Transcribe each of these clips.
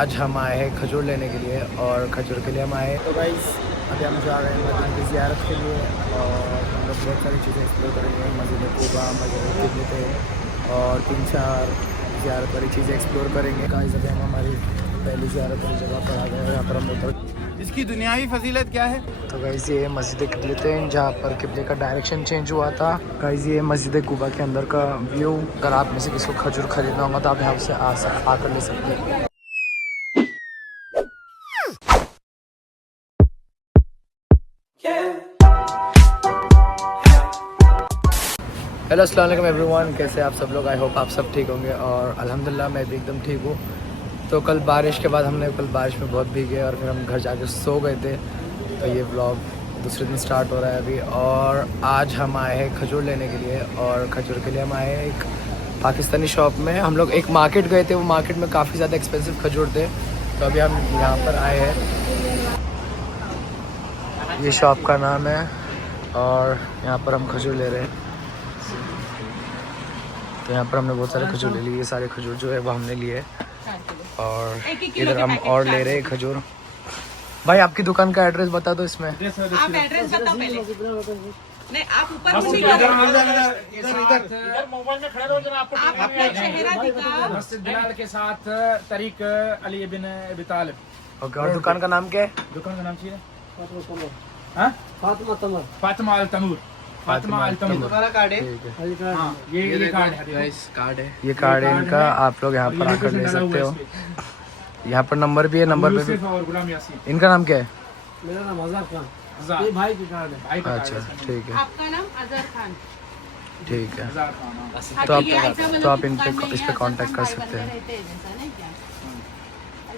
آج ہم آئے ہیں کھجور لینے کے لیے اور کھجور کے لیے ہم آئے تو گائز ابھی ہم جا رہے ہیں مدینہ کی زیارت کے لیے اور ہم لوگ بہت ساری چیزیں ایکسپلور کریں گے. مسجد قباء مسجد پہ اور 3-4 زیارت والی چیزیں ایکسپلور کریں گے. گائز ابھی ہم ہماری پہلی زیارت والی جگہ پر آ گئے ہیں. یہاں پر ہم اتر اس کی دنیاوی فضیلت کیا ہے؟ تو گائز یہ مسجد قبلتین جہاں پر قبلے کا ڈائریکشن چینج ہوا تھا. گائز یہ مسجد قباء کے اندر کا ویو. اگر آپ میں سے کسی کو کھجور خریدنا ہوگا تو آپ یہاں سے آ کر لے سکتے ہیں. ہیلو السلام علیکم ایوری ون، کیسے آپ سب لوگ؟ آئی ہوپ آپ سب ٹھیک ہوں گے اور الحمدللہ میں بھی ایک دم ٹھیک ہوں. تو کل بارش کے بعد ہم نے بارش میں بہت بھیگے اور پھر ہم گھر جا کے سو گئے تھے. تو یہ ولاگ دوسرے دن سٹارٹ ہو رہا ہے ابھی. اور آج ہم آئے ہیں کھجور لینے کے لیے اور کھجور کے لیے ہم آئے ہیں ایک پاکستانی شاپ میں. ہم لوگ ایک مارکیٹ گئے تھے، وہ مارکیٹ میں کافی زیادہ ایکسپینسو کھجور تھے. تو ابھی ہم یہاں پر آئے ہیں. یہ شاپ کا نام ہے اور یہاں پر ہم کھجور لے رہے ہیں. تو یہاں پر ہم نے بہت سارے کھجور لے لیے. یہ سارے کھجور جو ہے وہ ہم نے لیے اور ادھر ہم اور لے رہے ہیں کھجور. بھائی آپ کی دکان کا ایڈریس بتا دو اس میں. آپ ایڈریس بتاؤ پہلے. نہیں آپ اوپر اپنا چہرہ دکھاؤ. مسجد بلال کے ساتھ طریق علی بن ابی طالب. اوکے. اور دکان کا نام کیا ہے؟ دکان کا نام چاہیے فاطمہ التمور. فاطمہ التمور. یہ کارڈ ہے. یہ کارڈ ہے ان کا. آپ لوگ یہاں پر آ کر لے سکتے ہو. یہاں پر نمبر بھی ہے. نمبر پہ بھی. ان کا نام کیا ہے؟ میرا نام اظہر خان. یہ بھائی کی کارڈ ہے. اچھا ٹھیک ہے. آپ کا نام اظہر خان. ٹھیک ہے. تو آپ ان پہ اس پہ کانٹیکٹ کر سکتے ہیں.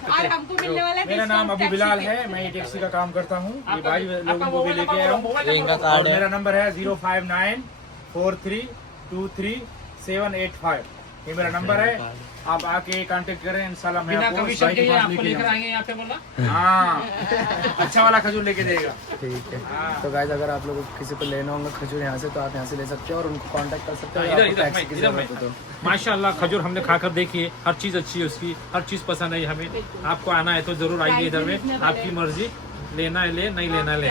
اور ہم کو ملنے والا میرا نام ابو بلال ہے. میں ٹیکسی کا کام کرتا ہوں. یہ بھائی لوگوں کو بھی لے کے آیا ہوں. میرا نمبر ہے 05943233785. یہ میرا نمبر ہے. آپ آ کے کانٹیکٹ کریں. انشاءاللہ میں آپ کو لے کر آئیں گے. یہاں پہ بولا ہاں اچھا والا کھجور لے کے دے گا. ٹھیک ہے. تو گائز اگر آپ لوگوں کو کسی کو لینا ہوگا کھجور یہاں سے تو آپ یہاں سے لے سکتے ہو اور ان کو کانٹیکٹ کر سکتے ہو. ماشاء اللہ کھجور ہم نے کھا کر دیکھیے. ہر چیز اچھی ہے اس کی. ہر چیز پسند ہے ہمیں. آپ کو آنا ہے تو ضرور آئیے ادھر میں. آپ کی مرضی. لینا ہے لے, نہیں لینا لے.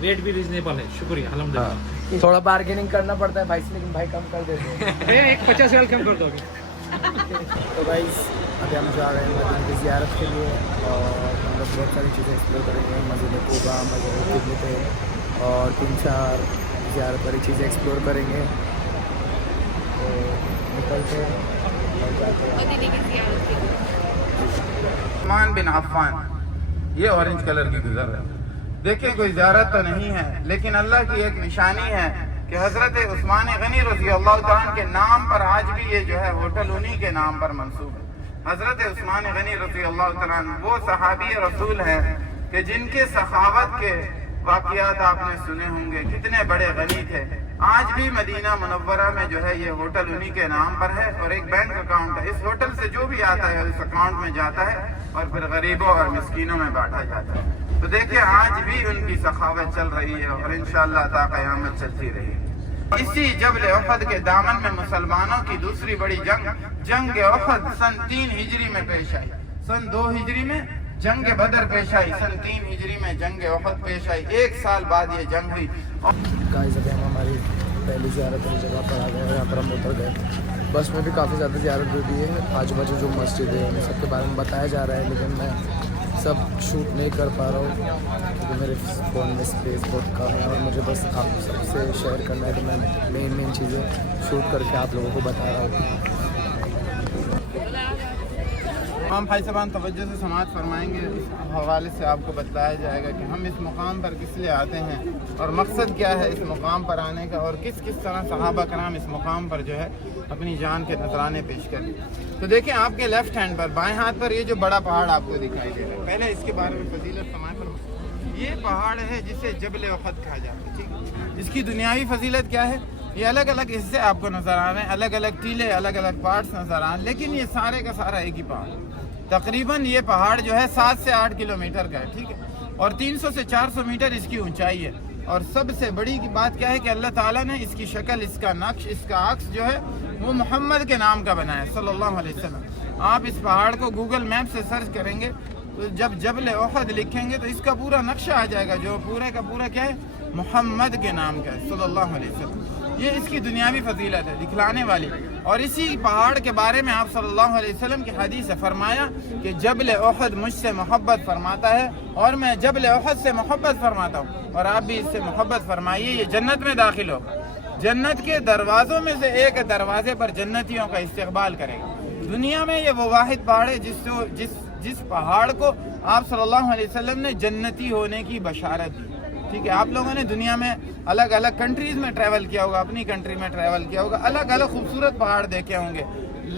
ریٹ بھی ریزنیبل ہے. شکریہ. الحمدللہ. تھوڑا بارگیننگ کرنا پڑتا ہے بھائی سے لیکن بھائی کم کر دیتے ہیں. 50 کم کر دو گے. تو گائز ابھی ہم جا رہے ہیں مدینہ کی زیارت کے لیے اور ہم لوگ بہت ساری چیزیں ایکسپلور کریں گے. مسجد قباء مسجد پہ اور 3-4 زیارت والی چیزیں ایکسپلور کریں گے. تو نکلتے ہیں. عثمان بن عفان. یہ اورنج کلر کی گزر ہے. دیکھیں کوئی زیارت تو نہیں ہے لیکن اللہ کی ایک نشانی ہے کہ حضرت عثمان غنی رضی اللہ تعالیٰ کے نام پر آج بھی یہ جو ہے ہوٹل انہی کے نام پر منسوب ہے. حضرت عثمان غنی رضی اللہ تعالیٰ وہ صحابی رسول ہیں کہ جن کے سخاوت کے واقعات آپ نے سنے ہوں گے. کتنے بڑے غنی تھے. آج بھی مدینہ منورہ میں جو ہے یہ ہوٹل انہی کے نام پر ہے اور ایک بینک اکاؤنٹ ہے. اس ہوٹل سے جو بھی آتا ہے اس اکاؤنٹ میں جاتا ہے اور پھر غریبوں اور مسکینوں میں بانٹا جاتا ہے. تو دیکھیں آج بھی ان کی سخاوت چل رہی ہے اور انشاءاللہ تا قیامت چلتی رہی ہے. اسی جبل احد کے دامن میں مسلمانوں کی دوسری بڑی جنگ احد سن 3 ہجری میں پیش آئی. سن 2 ہجری میں جنگ بدر پیش آئی. سن 3 ہجری میں جنگ احد پیش آئی. 1 سال بعد یہ جنگ ہوئی. گائز ابھی ہم ہماری پہلی زیارت والی جگہ پر آ گئے ہیں. یہاں پر ہم اتر گئے. بس میں بھی کافی زیادہ زیارت ہوتی ہے. آجو باجو جو مسجد ہے ان سب کے بارے میں بتایا جا رہا ہے لیکن میں سب شوٹ نہیں کر پا رہا ہوں کیونکہ میرے فون میں اسپیس بہت کم ہے اور مجھے بس آپ سب سے شیئر کرنا ہے کہ میں مین چیزیں شوٹ کر کے آپ لوگوں کو بتا رہا ہوں. تمام بھائی صاحبان توجہ سے سماعت فرمائیں گے. اس حوالے سے آپ کو بتایا جائے گا کہ ہم اس مقام پر کس لیے آتے ہیں اور مقصد کیا ہے اس مقام پر آنے کا اور کس طرح صحابہ کرام اس مقام پر جو ہے اپنی جان کے نذرانے پیش کریں. تو دیکھیں آپ کے لیفٹ ہینڈ پر بائیں ہاتھ پر یہ جو بڑا پہاڑ آپ کو دکھائی دے رہا ہے. پہلے اس کے بارے میں فضیلت سماعت فرمائیں. یہ پہاڑ ہے جسے جبل احد کہا جاتا ہے. ٹھیک. اس کی دنیاوی فضیلت کیا ہے؟ یہ الگ الگ حصے آپ کو نظر آ رہے ہیں. الگ الگ ٹیلے الگ الگ پارٹس نظر آ رہے ہیں لیکن یہ سارے کا سارا ایک ہی پہاڑ. تقریباً یہ پہاڑ جو ہے 7 سے 8 کلومیٹر کا ہے. ٹھیک ہے. اور 300 سے 400 میٹر اس کی اونچائی ہے. اور سب سے بڑی بات کیا ہے کہ اللہ تعالیٰ نے اس کی شکل, اس کا نقش, اس کا عکس جو ہے وہ محمد کے نام کا بنایا ہے صلی اللہ علیہ وسلم. آپ اس پہاڑ کو گوگل میپ سے سرچ کریں گے تو جب جبل احد لکھیں گے تو اس کا پورا نقشہ آ جائے گا، جو پورے کا پورا کیا ہے، محمد کے نام کا ہے صلی اللہ علیہ وسلم۔ یہ اس کی دنیاوی فضیلت ہے دکھلانے والی۔ اور اسی پہاڑ کے بارے میں آپ صلی اللہ علیہ وسلم کی حدیث ہے، فرمایا کہ جبل احد مجھ سے محبت فرماتا ہے اور میں جبل احد سے محبت فرماتا ہوں، اور آپ بھی اس سے محبت فرمائیے، یہ جنت میں داخل ہو، جنت کے دروازوں میں سے ایک دروازے پر جنتیوں کا استقبال کرے گا۔ دنیا میں یہ وہ واحد پہاڑ ہے جس پہاڑ کو آپ صلی اللہ علیہ وسلم نے جنتی ہونے کی بشارت دی۔ ٹھیک ہے، آپ لوگوں نے دنیا میں الگ الگ کنٹریز میں ٹریول کیا ہوگا، اپنی کنٹری میں ٹریول کیا ہوگا، الگ الگ خوبصورت پہاڑ دیکھے ہوں گے،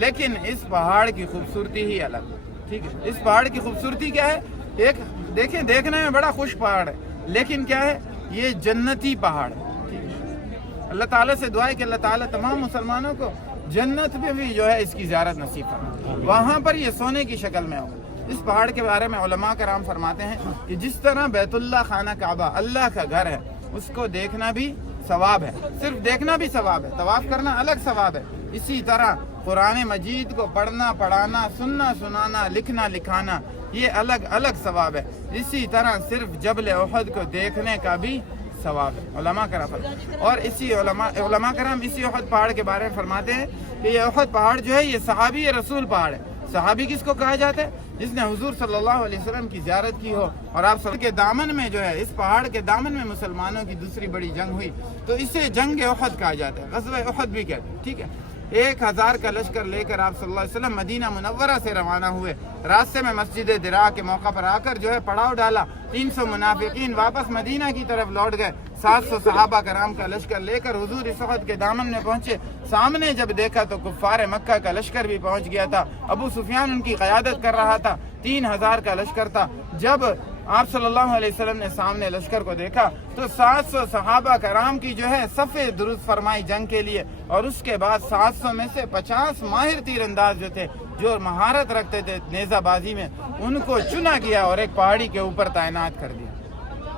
لیکن اس پہاڑ کی خوبصورتی ہی الگ۔ ٹھیک ہے، اس پہاڑ کی خوبصورتی کیا ہے؟ ایک دیکھیں، دیکھنے میں بڑا خوش پہاڑ ہے، لیکن کیا ہے، یہ جنتی پہاڑ ہے۔ ٹھیک ہے، اللہ تعالیٰ سے دعا ہے کہ اللہ تعالیٰ تمام مسلمانوں کو جنت میں بھی جو ہے اس کی زیارت نصیب فرمائے، وہاں پر یہ سونے کی شکل میں ہوگا۔ اس پہاڑ کے بارے میں علماء کرام فرماتے ہیں کہ جس طرح بیت اللہ خانہ کعبہ اللہ کا گھر ہے، اس کو دیکھنا بھی ثواب ہے، صرف دیکھنا بھی ثواب ہے، طواف کرنا الگ ثواب ہے، اسی طرح قرآن مجید کو پڑھنا، پڑھانا، سننا، سنانا، لکھنا، لکھانا، یہ الگ الگ ثواب ہے۔ اسی طرح صرف جبل احد کو دیکھنے کا بھی ثواب ہے، علماء کرام۔ اور اسی علماء کرام اسی احد پہاڑ کے بارے میں فرماتے ہیں کہ یہ احد پہاڑ جو ہے یہ صحابی رسول پہاڑ ہے۔ صحابی کس کو کہا جاتا ہے؟ جس نے حضور صلی اللہ علیہ وسلم کی زیارت کی ہو، اور آپ صلی کے دامن میں جو ہے، اس پہاڑ کے دامن میں مسلمانوں کی دوسری بڑی جنگ ہوئی تو اسے جنگ احد کہا جاتا ہے، غزوہ احد بھی کہتے ہیں۔ ٹھیک ہے، 1000 کا لشکر لے کر آپ صلی اللہ علیہ وسلم مدینہ منورہ سے روانہ ہوئے، راستے میں مسجد درا کے موقع پر آ کر جو ہے پڑاؤ ڈالا، 300 منافقین واپس مدینہ کی طرف لوٹ گئے، 700 صحابہ کرام کا لشکر لے کر حضور اس احد کے دامن میں پہنچے، سامنے جب دیکھا تو کفار مکہ کا لشکر بھی پہنچ گیا تھا، ابو سفیان ان کی قیادت کر رہا تھا، 3000 کا لشکر تھا۔ جب آپ صلی اللہ علیہ وسلم نے سامنے لشکر کو دیکھا تو 700 صحابہ کرام کی جو ہے صفے درست فرمائی جنگ کے لیے، اور اس کے بعد 700 میں سے 50 ماہر تیر انداز جو تھے، جو مہارت رکھتے تھے نیزہ بازی میں، ان کو چنا گیا اور ایک پہاڑی کے اوپر تعینات کر دیا۔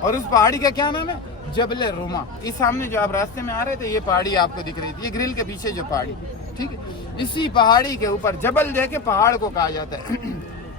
اور اس پہاڑی کا کیا نام ہے؟ جبل روما۔ اس سامنے جو آپ راستے میں آ رہے تھے، یہ پہاڑی آپ کو دکھ رہی تھی، یہ گرل کے پیچھے جو پہاڑی، ٹھیک ہے، اسی پہاڑی کے اوپر جبل دے کے پہاڑ کو کہا جاتا ہے۔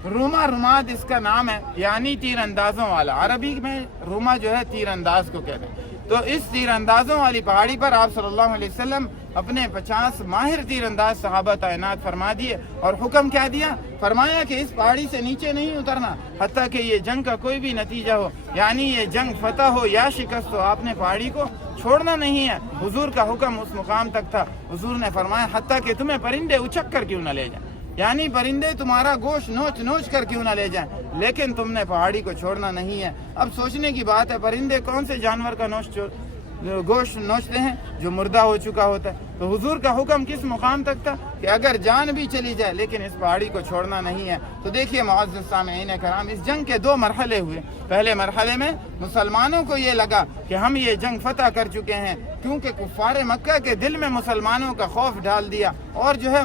روما، رماد اس کا نام ہے، یعنی تیر اندازوں والا، عربی میں روما جو ہے تیر انداز کو کہتے ہیں۔ تو اس تیر اندازوں والی پہاڑی پر آپ صلی اللہ علیہ وسلم اپنے 50 ماہر تیر انداز صحابہ تعینات فرما دیے، اور حکم کیا دیا؟ فرمایا کہ اس پہاڑی سے نیچے نہیں اترنا حتیٰ کہ یہ جنگ کا کوئی بھی نتیجہ ہو، یعنی یہ جنگ فتح ہو یا شکست ہو، آپ نے پہاڑی کو چھوڑنا نہیں ہے۔ حضور کا حکم اس مقام تک تھا، حضور نے فرمایا حتیٰ کہ تمہیں پرندے اچک کر کیوں نہ لے جائیں، یعنی پرندے تمہارا گوشت نوچ نوچ کر کیوں نہ لے جائیں، لیکن تم نے پہاڑی کو چھوڑنا نہیں ہے۔ اب سوچنے کی بات ہے، پرندے کون سے جانور کا گوشت نوچتے ہیں؟ جو مردہ ہو چکا ہوتا ہے۔ تو حضور کا حکم کس مقام تک تھا کہ اگر جان بھی چلی جائے لیکن اس پہاڑی کو چھوڑنا نہیں ہے۔ تو دیکھیے معزز سامعین کرام، اس جنگ کے 2 مرحلے ہوئے۔ پہلے مرحلے میں مسلمانوں کو یہ لگا کہ ہم یہ جنگ فتح کر چکے ہیں، کیونکہ کفار مکہ کے دل میں مسلمانوں کا خوف ڈال دیا، اور جو ہے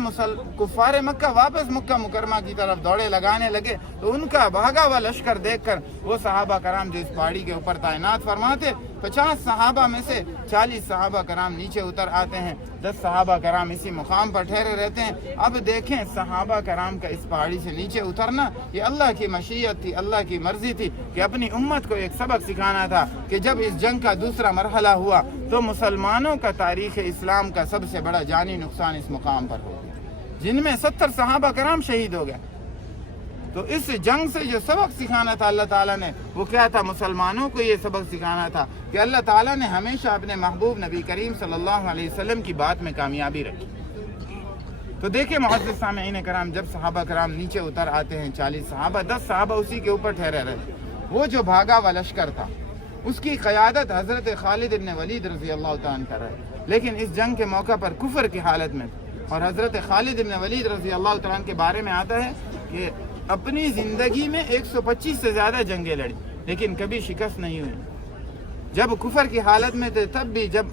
کفار مکہ واپس مکہ مکرمہ کی طرف دوڑے لگانے لگے۔ تو ان کا بھاگا ہوا لشکر دیکھ کر وہ صحابہ کرام جو اس پہاڑی کے اوپر تعینات فرماتے، 50 صحابہ میں سے 40 صحابہ کرام نیچے اتر آتے ہیں، 10 صحابہ کرام اسی مقام پر ٹھہرے رہتے ہیں۔ اب دیکھیں صحابہ کرام کا اس پہاڑی سے نیچے اترنا، یہ اللہ کی مشیت تھی، اللہ کی مرضی تھی کہ اپنی امت کو ایک سبق سکھانا تھا کہ جب اس جنگ کا دوسرا مرحلہ ہوا تو مسلمانوں کا تاریخ اسلام کا سب سے بڑا جانی نقصان اس مقام پر ہو گیا، جن میں 70 صحابہ کرام شہید ہو گئے۔ تو اس جنگ سے جو سبق سکھانا تھا اللہ تعالیٰ نے، وہ کیا تھا؟ مسلمانوں کو یہ سبق سکھانا تھا کہ اللہ تعالیٰ نے ہمیشہ اپنے محبوب نبی کریم صلی اللہ علیہ وسلم کی بات میں کامیابی رکھی۔ تو دیکھیں معزز سامعین کرام، جب صحابہ کرام نیچے اتر آتے ہیں، 40 صحابہ، 10 صحابہ اسی کے اوپر ٹھہرے رہے۔ وہ جو بھاگا ہوا لشکر تھا، اس کی قیادت حضرت خالد بن ولید رضی اللہ تعالیٰ عنہ کر رہے، لیکن اس جنگ کے موقع پر کفر کی حالت میں تھے۔ اور حضرت خالد بن ولید رضی اللہ تعالیٰ عنہ کے بارے میں آتا ہے کہ اپنی زندگی میں 125 سے زیادہ جنگیں لڑی، لیکن کبھی شکست نہیں ہوئی۔ جب کفر کی حالت میں تھے، تب بھی جب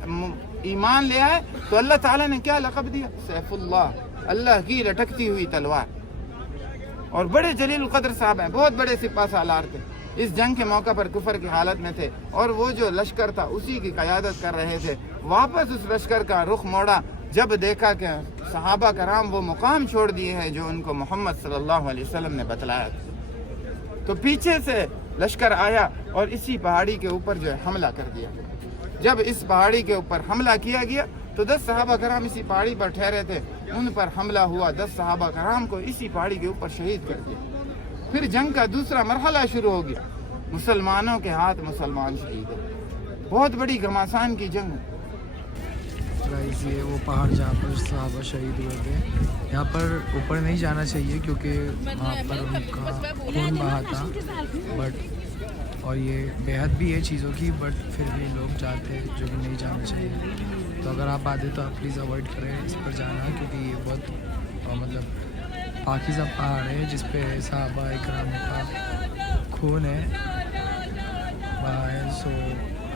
ایمان لے آئے تو اللہ تعالیٰ نے کیا لقب دیا؟ سیف اللہ، اللہ کی لٹکتی ہوئی تلوار۔ اور بڑے جلیل القدر صاحب ہیں، بہت بڑے سپاہ سالار تھے، اس جنگ کے موقع پر کفر کی حالت میں تھے، اور وہ جو لشکر تھا اسی کی قیادت کر رہے تھے۔ واپس اس لشکر کا رخ موڑا جب دیکھا کہ صحابہ کرام وہ مقام چھوڑ دیے ہیں جو ان کو محمد صلی اللہ علیہ وسلم نے بتلایا تھا، تو پیچھے سے لشکر آیا اور اسی پہاڑی کے اوپر جو ہے حملہ کر دیا۔ جب اس پہاڑی کے اوپر حملہ کیا گیا تو 10 صحابہ کرام اسی پہاڑی پر ٹھہرے تھے، ان پر حملہ ہوا، 10 صحابہ کرام کو اسی پہاڑی کے اوپر شہید کر دیا۔ پھر جنگ کا دوسرا مرحلہ شروع ہو گیا، مسلمانوں کے ہاتھ مسلمان شہید ہوئے، بہت بڑی گھماسان کی جنگ۔ گائز یہ وہ پہاڑ جہاں پر صحابہ شہید ہوئے تھے، یہاں پر اوپر نہیں جانا چاہیے کیونکہ وہاں پر ان کا خون بہا تھا، بٹ اور یہ بےحد بھی ہے چیزوں کی، بٹ پھر بھی لوگ جاتے ہیں جو کہ نہیں جانا چاہیے۔ تو اگر آپ آتے تو آپ پلیز اوائڈ کریں اس پر جانا، کیونکہ یہ بہت مطلب پاکیزہ پہاڑ ہے جس پہ صحابہ اکرام کا خون ہے وہاں ہے، سو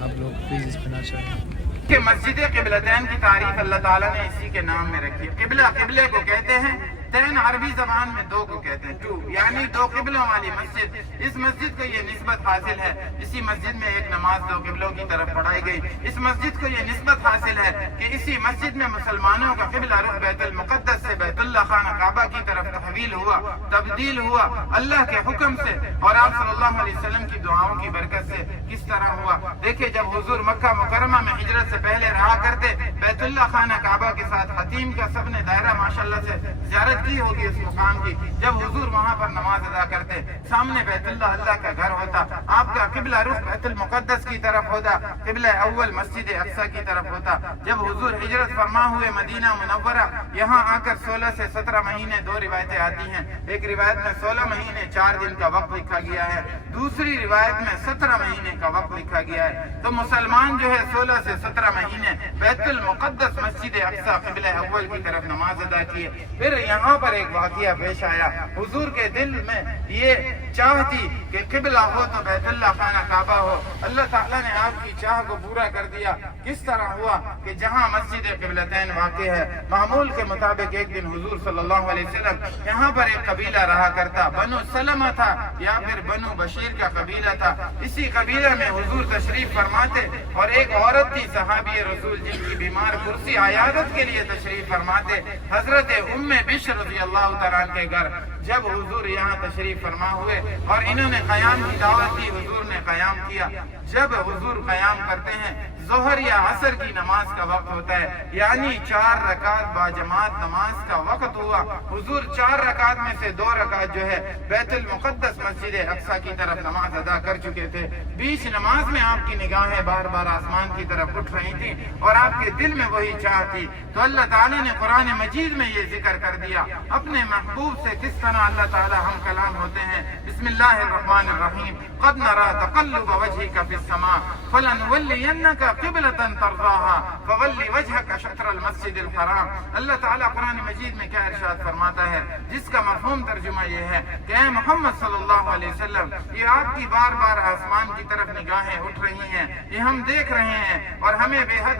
آپ لوگ پلیز اس پہ نہ چاہیں۔ کہ مسجد قبلتین کی تعریف اللہ تعالیٰ نے اسی کے نام میں رکھی ہے۔ قبلہ قبلے کو کہتے ہیں، تین عربی زبان میں دو کو کہتے ہیں، ٹو، یعنی دو قبلوں والی مسجد۔ اس مسجد کو یہ نسبت حاصل ہے، اسی مسجد میں ایک نماز دو قبلوں کی طرف پڑھائی گئی۔ اس مسجد کو یہ نسبت حاصل ہے کہ اسی مسجد میں مسلمانوں کا قبلہ رخ بیت المقدس سے بیت اللہ خانہ کعبہ کی طرف تحویل ہوا، تبدیل ہوا اللہ کے حکم سے اور آپ صلی اللہ علیہ وسلم کی دعاؤں کی برکت سے۔ کس طرح ہوا؟ دیکھیں، جب حضور مکہ مکرمہ میں ہجرت سے پہلے رہا کرتے، بیت اللہ خانہ کعبہ کے ساتھ حتیم کا سب نے دائرہ ماشاءاللہ سے زیارت کی ہوگی اس مقام کی۔ جب حضور وہاں پر نماز ادا کرتے، سامنے بیت اللہ کا گھر ہوتا، آپ کا قبلہ رخ بیت المقدس کی طرف ہوتا، قبلہ اول مسجد اقصی کی طرف ہوتا۔ جب حضور ہجرت فرما ہوئے مدینہ منورہ، یہاں آ کر 16 سے 17 مہینے، دو روایتیں آتی ہیں، ایک روایت میں 16 مہینے 4 دن کا وقت لکھا گیا ہے، دوسری روایت میں 17 مہینے کا وقت لکھا گیا ہے۔ تو مسلمان جو ہے 16 سے 17 مہینے بیت المقدس مسجد اقصی قبلہ اول کی طرف نماز ادا کیے۔ پھر یہاں پر ایک واقعہ پیش آیا، حضور کے دل میں یہ چاہ تھی کہ قبلہ ہو تو بیت اللہ خانہ کعبہ ہو، اللہ تعالیٰ نے آپ کی چاہ کو پورا کر دیا۔ کس طرح ہوا کہ جہاں مسجد قبلتین واقع ہے، معمول کے مطابق ایک دن حضور صلی اللہ علیہ وسلم یہاں پر ایک قبیلہ رہا کرتا، بنو سلمہ تھا یا پھر بنو بشیر کا قبیلہ تھا۔ اسی قبیلہ میں حضور تشریف فرماتے اور ایک عورت تھی صحابی رسول جن کی بیمار کرسی عیادت کے لیے تشریف فرماتے، حضرت ام بشر رضی اللہ تعالیٰ کے گھر جب حضور یہاں تشریف فرما ہوئے اور انہوں نے قیام کی دعوت دی، حضور نے قیام کیا۔ جب حضور قیام کرتے ہیں، ظہر یا عصر کی نماز کا وقت ہوتا ہے، یعنی 4 رکعت باجماعت نماز کا وقت ہوا۔ حضور 4 رکعت میں سے 2 رکعت جو ہے بیت المقدس مسجد اقصی کی طرف نماز ادا کر چکے تھے۔ بیچ نماز میں آپ کی نگاہیں بار بار آسمان کی طرف اٹھ رہی تھیں اور آپ کے دل میں وہی چاہ تھی۔ تو اللہ تعالیٰ نے قرآن مجید میں یہ ذکر کر دیا، اپنے محبوب سے کس طرح اللہ تعالیٰ ہم کلام ہوتے ہیں۔ بسم اللہ الرحمن الرحیم، قد نرى تقلب وجهك في السماء فلنولينك قبلة ترضاها فول وجهك شطر المسجد الحرام۔ اللہ تعالیٰ قرآن مجید میں کیا ارشاد فرماتا ہے، جس کا مفہوم ترجمہ یہ ہے کہ اے محمد صلی اللہ علیہ وسلم، یہ آپ کی بار بار آسمان کی طرف نگاہیں اٹھ رہی ہیں، یہ ہم دیکھ رہے ہیں اور ہمیں بے حد۔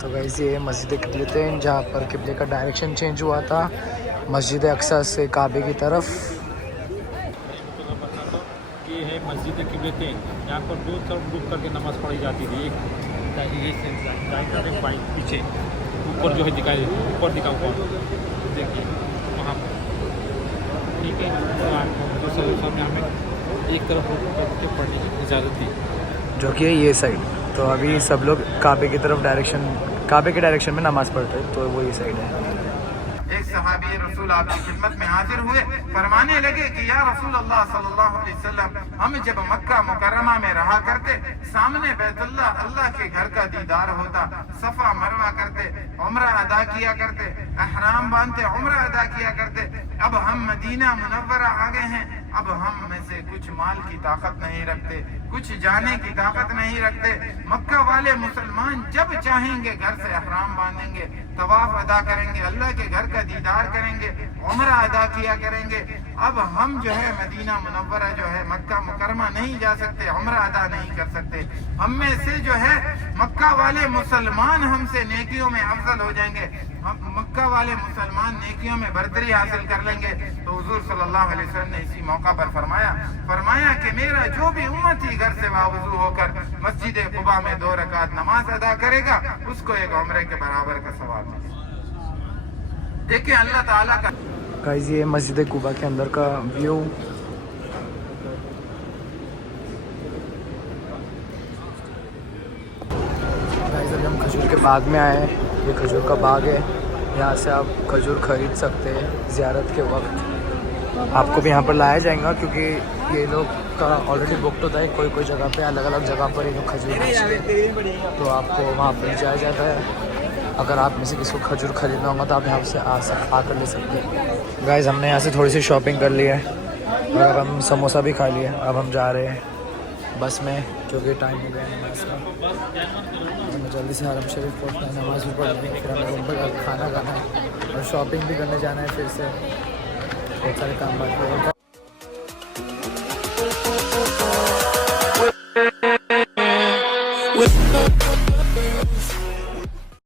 تو گائز یہ مسجد قبلتین جہاں پر قبلے کا ڈائریکشن چینج ہوا تھا مسجد اقصی سے کعبے کی طرف۔ یہ ہے مسجد قبلتین، یہاں پر 2 طرف ڈوب کر کے نماز پڑھی جاتی تھی۔ ایک بائک پیچھے اوپر جو ہے دکھائی، اوپر دکھاؤ، دیکھیے وہاں پر، ٹھیک ہے۔ دوسرے سامنے ہمیں ایک طرف ڈوب کے پڑھنے کی اجازت دی، جو کہ یہ سائڈ۔ تو ابھی سب لوگ کعبے کی طرف کعبے کے ڈائریکشن میں نماز پڑھتے ہیں، تو وہ یہ سائڈ ہے۔ ایک صحابی رسول آپ کی خدمت میں حاضر ہوئے، فرمانے لگے کہ یا رسول اللہ صلی اللہ علیہ وسلم، ہم جب مکہ مکرمہ میں رہا کرتے، سامنے بیت اللہ کے گھر کا دیدار ہوتا، صفا مروہ کرتے، عمرہ ادا کیا کرتے، احرام باندھتے، عمرہ ادا کیا کرتے۔ اب ہم مدینہ منورہ آ گئے ہیں، اب ہم میں سے کچھ مال کی طاقت نہیں رکھتے، کچھ جانے کی طاقت نہیں رکھتے۔ مکہ والے مسلمان جب چاہیں گے گھر سے احرام باندھیں گے، طواف ادا کریں گے، اللہ کے گھر کا دیدار کریں گے، عمرہ ادا کیا کریں گے۔ اب ہم جو ہے مدینہ منورہ جو ہے مکہ مکرمہ نہیں جا سکتے، عمرہ ادا نہیں کر سکتے۔ ہم میں سے جو ہے مکہ والے مسلمان ہم سے نیکیوں میں افضل ہو جائیں گے، مکہ والے مسلمان نیکیوں میں برتری حاصل کر لیں گے۔ تو حضور صلی اللہ علیہ وسلم نے اسی موقع پر فرمایا کہ میرا جو بھی امتی گھر سے باوضو ہو کر مسجد قباء میں 2 رکعت نماز ادا کرے گا، اس کو ایک عمرے کے برابر کا ثواب ملے گا۔ دیکھیں اللہ تعالیٰ کا گائز یہ مسجد قباء کے اندر کا ویو. گائز ابھی ہم کھجور کے باغ میں آئے ہیں. یہ کھجور کا باغ ہے, یہاں سے آپ کھجور خرید سکتے ہیں زیارت کے وقت. آپ کو بھی یہاں پر لایا جائے گا کیونکہ یہ لوگ کا آلریڈی بکڈ ہوتا ہے. کوئی کوئی جگہ پہ الگ الگ جگہ پر یہ لوگ کھجور بیچتے ہیں, تو آپ کو وہاں پہ جایا جاتا ہے. اگر آپ میں سے کسی کو کھجور خریدنا ہوگا تو آپ یہاں سے آ کر لے سکتے ہیں. گائز ہم نے یہاں سے تھوڑی سی شاپنگ کر لی ہے اور اب ہم سموسہ بھی کھا لیا. اب ہم جا رہے ہیں بس میں کیونکہ ٹائم ہو گیا نماز کا. ہمیں جلدی سے حرم شریف پہنچنا ہے, نماز بھی پڑھنی ہے, پھر ہمیں روم پر کھانا کھانا ہے اور شاپنگ بھی کرنے جانا ہے. پھر سے بہت سارے کام باقی ہے.